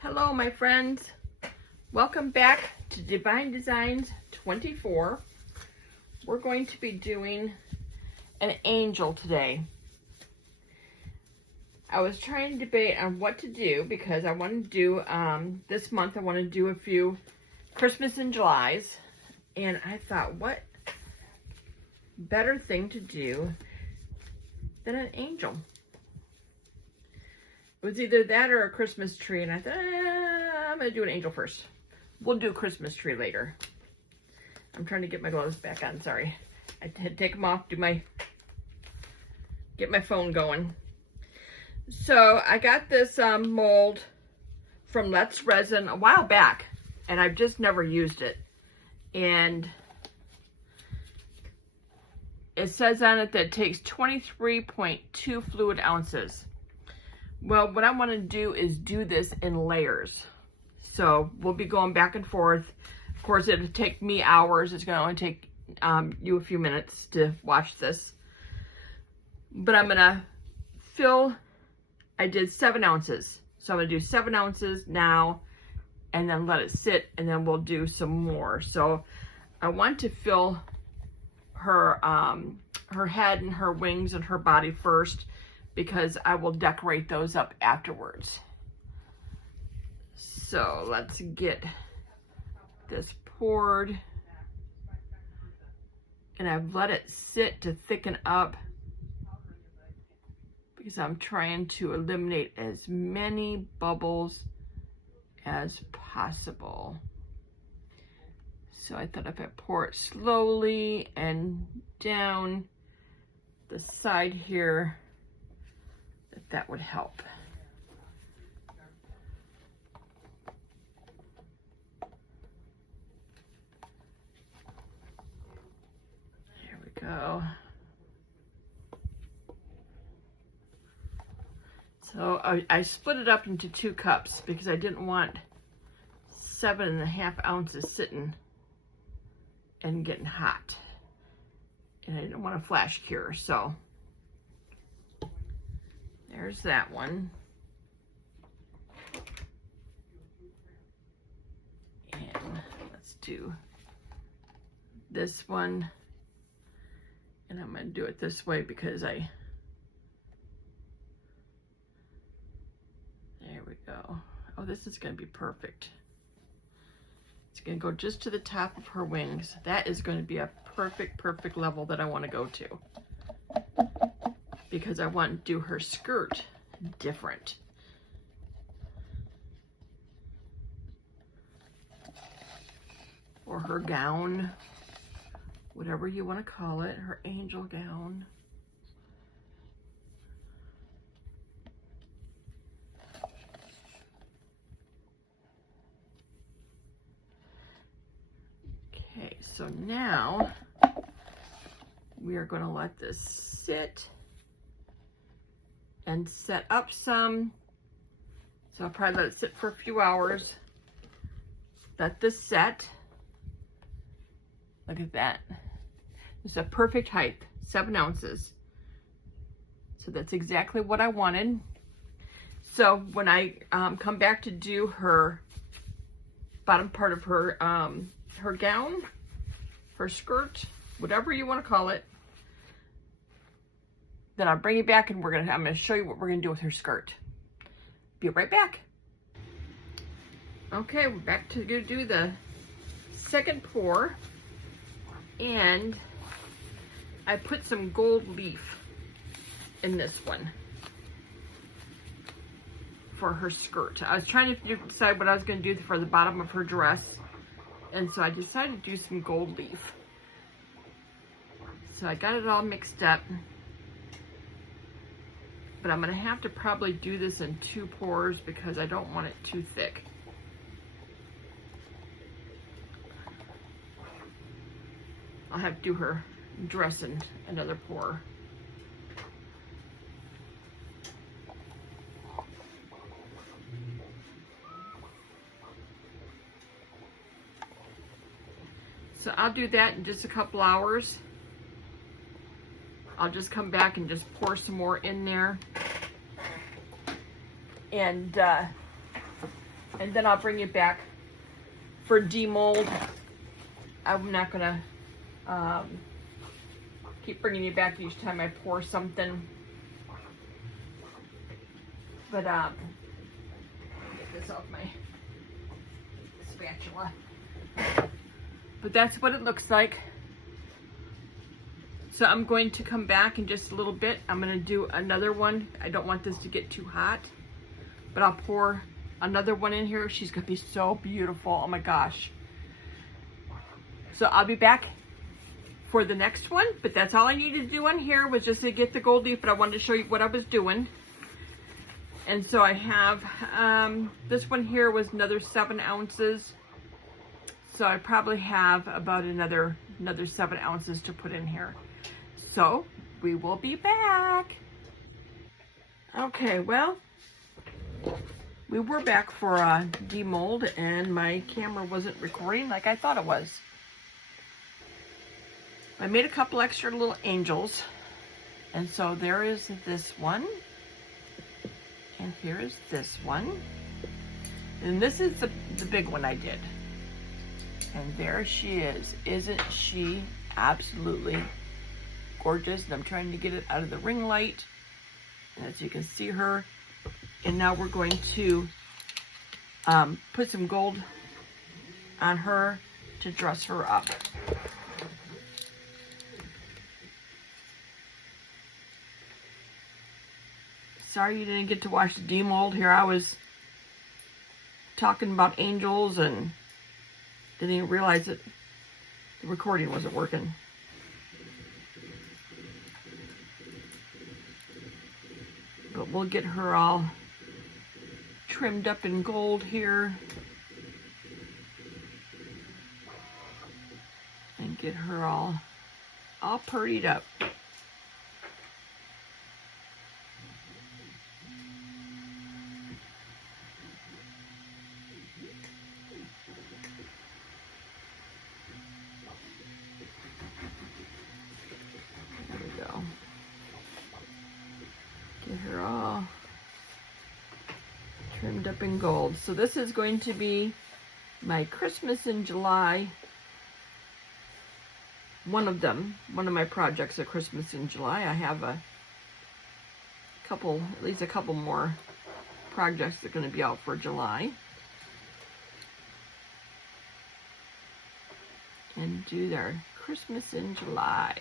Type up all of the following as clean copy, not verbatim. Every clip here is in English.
Hello, my friends. Welcome back to Divine Designs 24. We're going to be doing an angel today. I was trying to debate on what to do because I want to do, this month I want to do a few Christmas and Julys. And I thought, what better thing to do than an angel? It was either that or a Christmas tree, and I thought, I'm going to do an angel first. We'll do a Christmas tree later. I'm trying to get my gloves back on, sorry. I had to take them off, get my phone going. So, I got this mold from Resin a while back, and I've just never used it. And it says on it that it takes 23.2 fluid ounces. Well, what I want to do is do this in layers. So we'll be going back and forth. Of course, it'll take me hours. It's going to only take you a few minutes to watch this. But I'm going to fill, I did 7 ounces. So I'm going to do 7 ounces now and then let it sit and then we'll do some more. So I want to fill her, her head and her wings and her body first, because I will decorate those up afterwards. So let's get this poured. And I've let it sit to thicken up because I'm trying to eliminate as many bubbles as possible. So I thought if I pour it slowly and down the side here, that would help. There we go. So I split it up into 2 cups because I didn't want 7.5 ounces sitting and getting hot. And I didn't want to flash cure, so there's that one. And let's do this one. And I'm going to do it this way because there we go. Oh, this is going to be perfect. It's going to go just to the top of her wings. That is going to be a perfect level that I want to go to, because I want to do her skirt different. Or her gown, whatever you want to call it, her angel gown. Okay, so now we are going to let this sit and set up some. So I'll probably let it sit for a few hours. Let this set. Look at that. It's a perfect height, 7 ounces. So that's exactly what I wanted. So when I come back to do her bottom part of her her gown, her skirt, whatever you want to call it, then I'll bring you back and I'm gonna show you what we're gonna do with her skirt. Be right back. Okay, we're back to do the second pour, and I put some gold leaf in this one for her skirt. I was trying to decide what I was gonna do for the bottom of her dress, and so I decided to do some gold leaf. So I got it all mixed up. But I'm going to have to probably do this in 2 pours because I don't want it too thick. I'll have to do her dress in another pour. So I'll do that in just a couple hours. I'll just come back and just pour some more in there. And And then I'll bring you back for demold. I'm not gonna keep bringing you back each time I pour something. But get this off my spatula. But that's what it looks like. So I'm going to come back in just a little bit. I'm going to do another one. I don't want this to get too hot, but I'll pour another one in here. She's going to be so beautiful. Oh my gosh. So I'll be back for the next one, but that's all I needed to do on here was just to get the gold leaf, but I wanted to show you what I was doing. And so I have, this one here was another 7 ounces. So I probably have about another 7 ounces to put in here. So we will be back. Okay, well, we were back for a demold and my camera wasn't recording like I thought it was. I made a couple extra little angels. And so there is this one. And here is this one. And this is the big one I did. And there she is. Isn't she absolutely gorgeous? And I'm trying to get it out of the ring light. And as you can see her. And now we're going to put some gold on her to dress her up. Sorry you didn't get to watch the demold here. I was talking about angels and didn't even realize that the recording wasn't working. But we'll get her all trimmed up in gold here. And get her all purdied up. Get her all trimmed up in gold. So this is going to be my Christmas in July. One of my projects at Christmas in July. I have a couple, at least a couple more projects that are going to be out for July. And do their Christmas in July.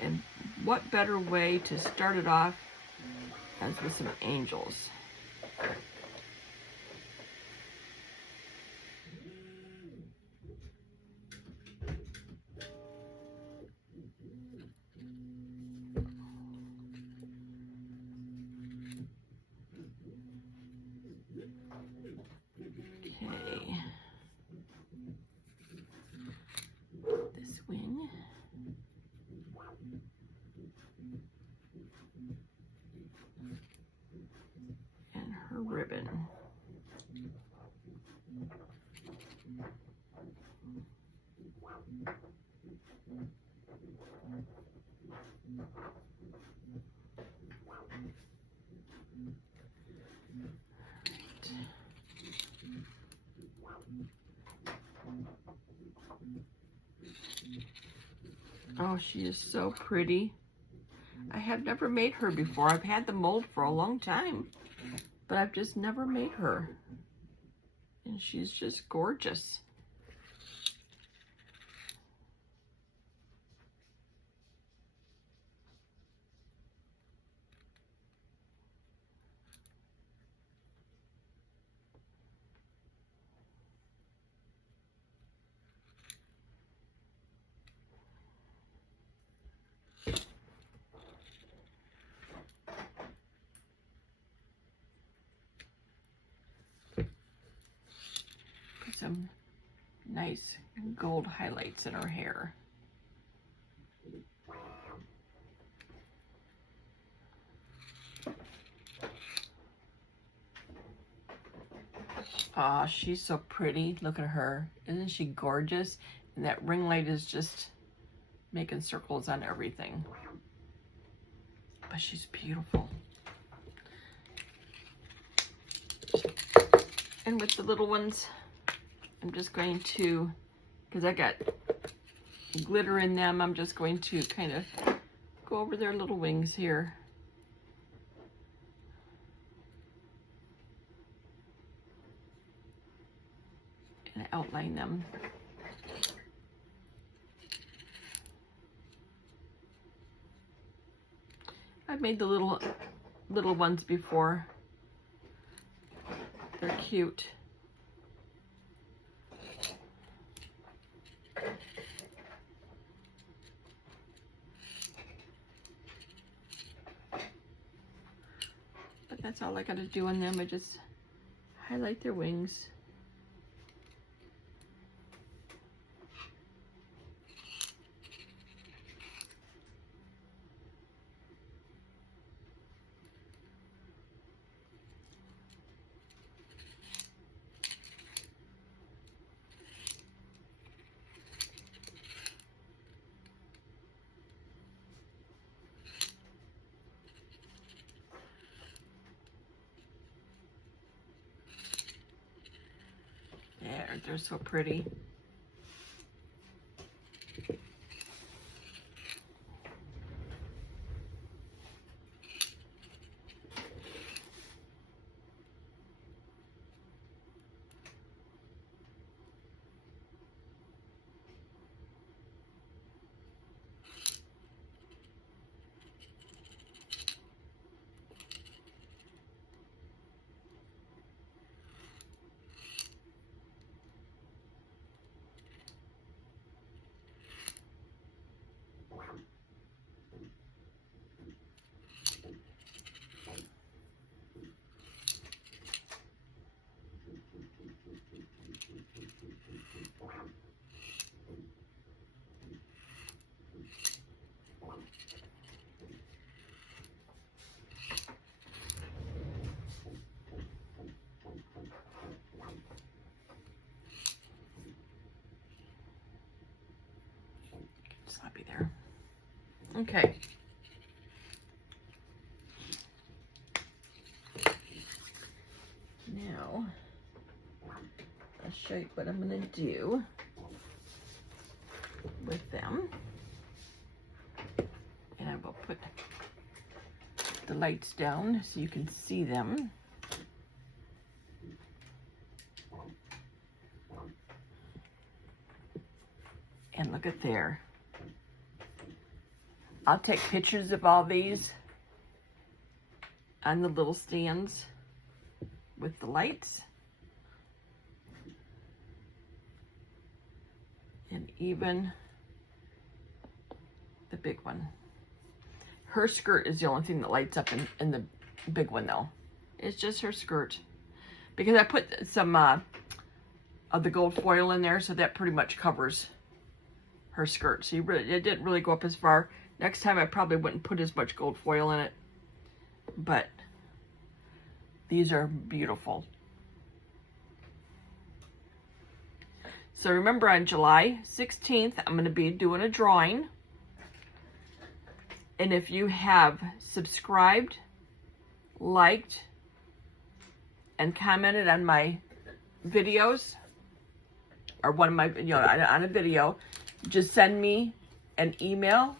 And what better way to start it off as with some angels. Okay. This wing. And her ribbon. Oh, she is so pretty. I have never made her before. I've had the mold for a long time, but I've just never made her. And she's just gorgeous. Some nice gold highlights in her hair. Aw, she's so pretty. Look at her. Isn't she gorgeous? And that ring light is just making circles on everything. But she's beautiful. And with the little ones, I'm just going to, because I got glitter in them, I'm just going to kind of go over their little wings here. And outline them. I've made the little ones before. They're cute. But that's all I gotta do on them. I just highlight their wings. They're so pretty. Sloppy there. Okay. Now, I'll show you what I'm going to do with them. And I will put the lights down so you can see them. And look at there. I'll take pictures of all these on the little stands with the lights. And even the big one. Her skirt is the only thing that lights up in the big one though. It's just her skirt. Because I put some of the gold foil in there, so that pretty much covers her skirt. So it didn't really go up as far. Next time I probably wouldn't put as much gold foil in it. But these are beautiful. So remember, on July 16th, I'm going to be doing a drawing. And if you have subscribed, liked, and commented on my videos, or one of my, on a video, just send me an email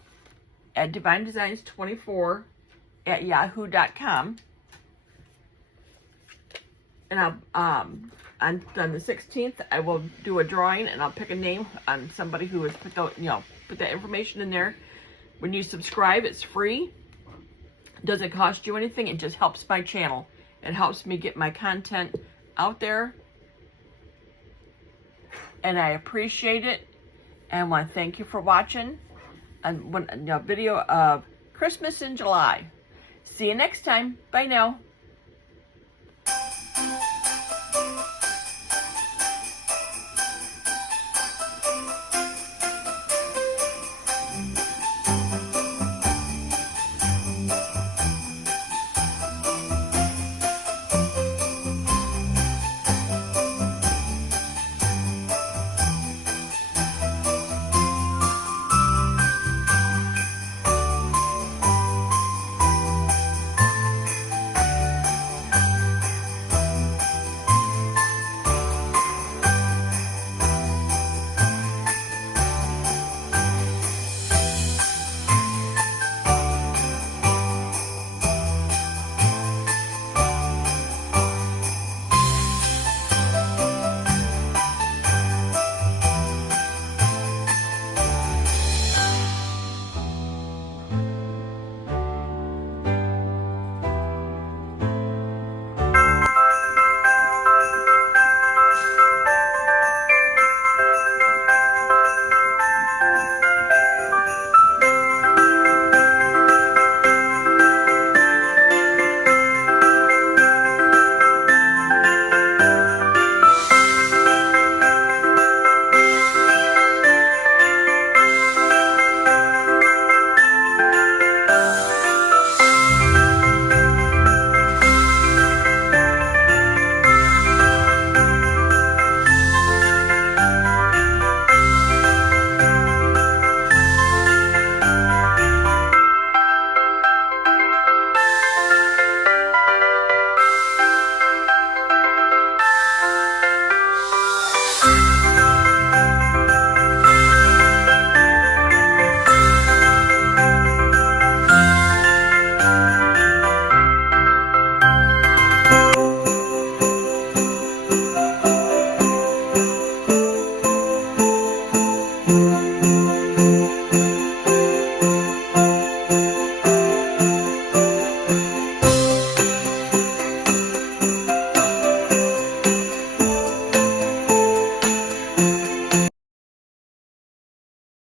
at divinedesigns24@yahoo.com. And I'll, on the 16th, I will do a drawing, and I'll pick a name on somebody who has put that information in there. When you subscribe, it's free. It doesn't cost you anything. It just helps my channel. It helps me get my content out there. And I appreciate it. And I want to thank you for watching a video of Christmas in July. See you next time. Bye now.